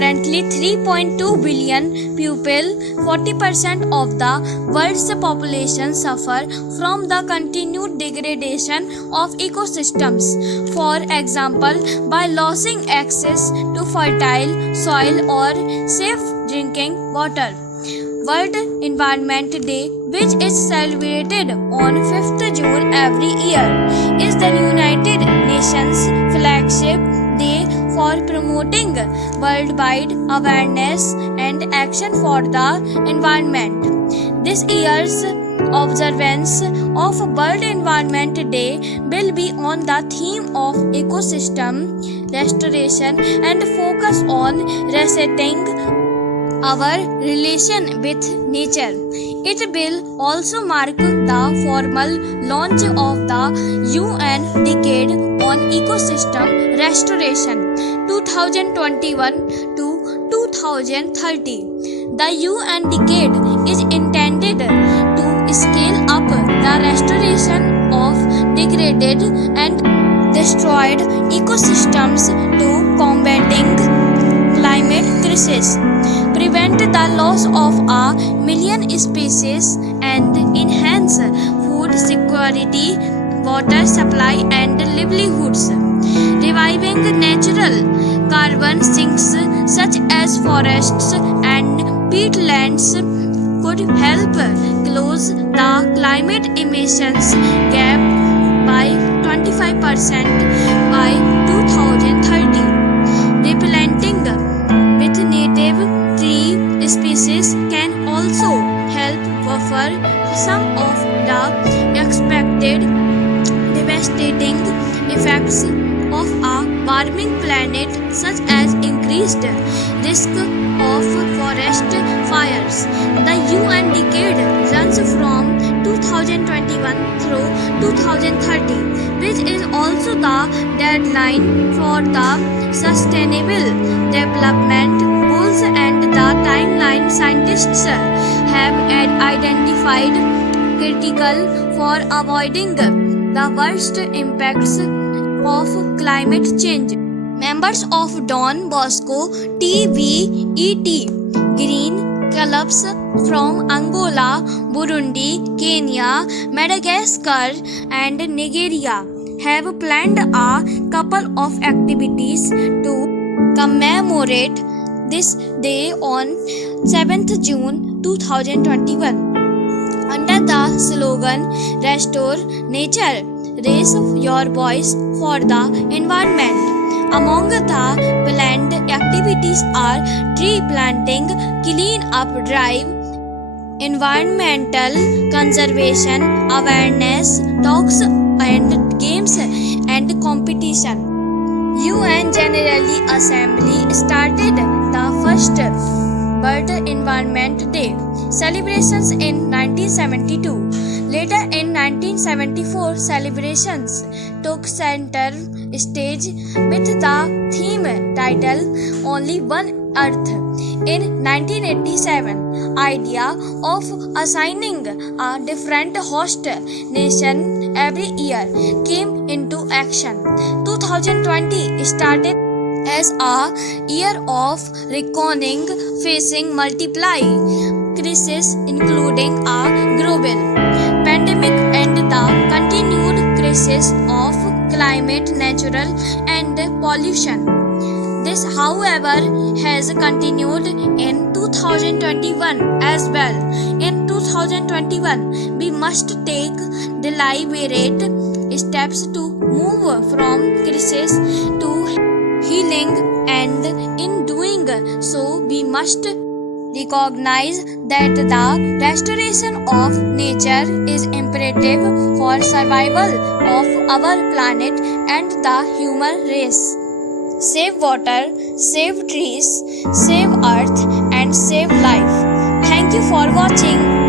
currently 3.2 billion people, 40% of the world's population suffer from the continued degradation of ecosystems. For example, by losing access to fertile soil or safe drinking water. World Environment Day, which is celebrated on 5th June every year, is the United Nations flagship day for promoting worldwide awareness and action for the environment. This year's observance of World Environment Day will be on the theme of ecosystem restoration and focus on resetting our relation with nature. It will also mark the formal launch of the UN Decade on Ecosystem Restoration 2021 to 2030. The UN Decade is intended to scale up the restoration of degraded and destroyed ecosystems to combating climate crisis, prevent the loss of a million species, and enhance food security, water supply, and livelihoods. Reviving natural carbon sinks such as forests and peatlands could help close the climate emissions gap by 25% by 2030. Replanting with native tree species can also help buffer some of the expected devastating effects of a warming planet, such as increased risk of forest fires. The UN Decade runs from 2021 through 2030, which is also the deadline for the Sustainable Development Goals and the timeline scientists have identified critical for avoiding the worst impacts of climate change. Members of Don Bosco TVET Green Clubs from Angola, Burundi, Kenya, Madagascar, and Nigeria have planned a couple of activities to commemorate this day on 7th June 2021. Under the slogan Restore Nature, raise your voice for the environment. Among the planned activities are tree planting, clean up drive, environmental conservation awareness talks, and games and competition. UN General Assembly started the first World Environment Day celebrations in 1972. Later in 1974, celebrations took center stage with the theme title Only One Earth. In 1987, idea of assigning a different host nation every year came into action. 2020 started as a year of reckoning facing multiple crises including a global pandemic and the continued crisis of climate, natural and pollution. This, however, has continued in 2021 as well. In 2021, we must take deliberate steps to move from crisis to healing, and in doing so, we must recognize that the restoration of nature is imperative for survival of our planet and the human race. Save water, save trees, save earth, and save life. Thank you for watching.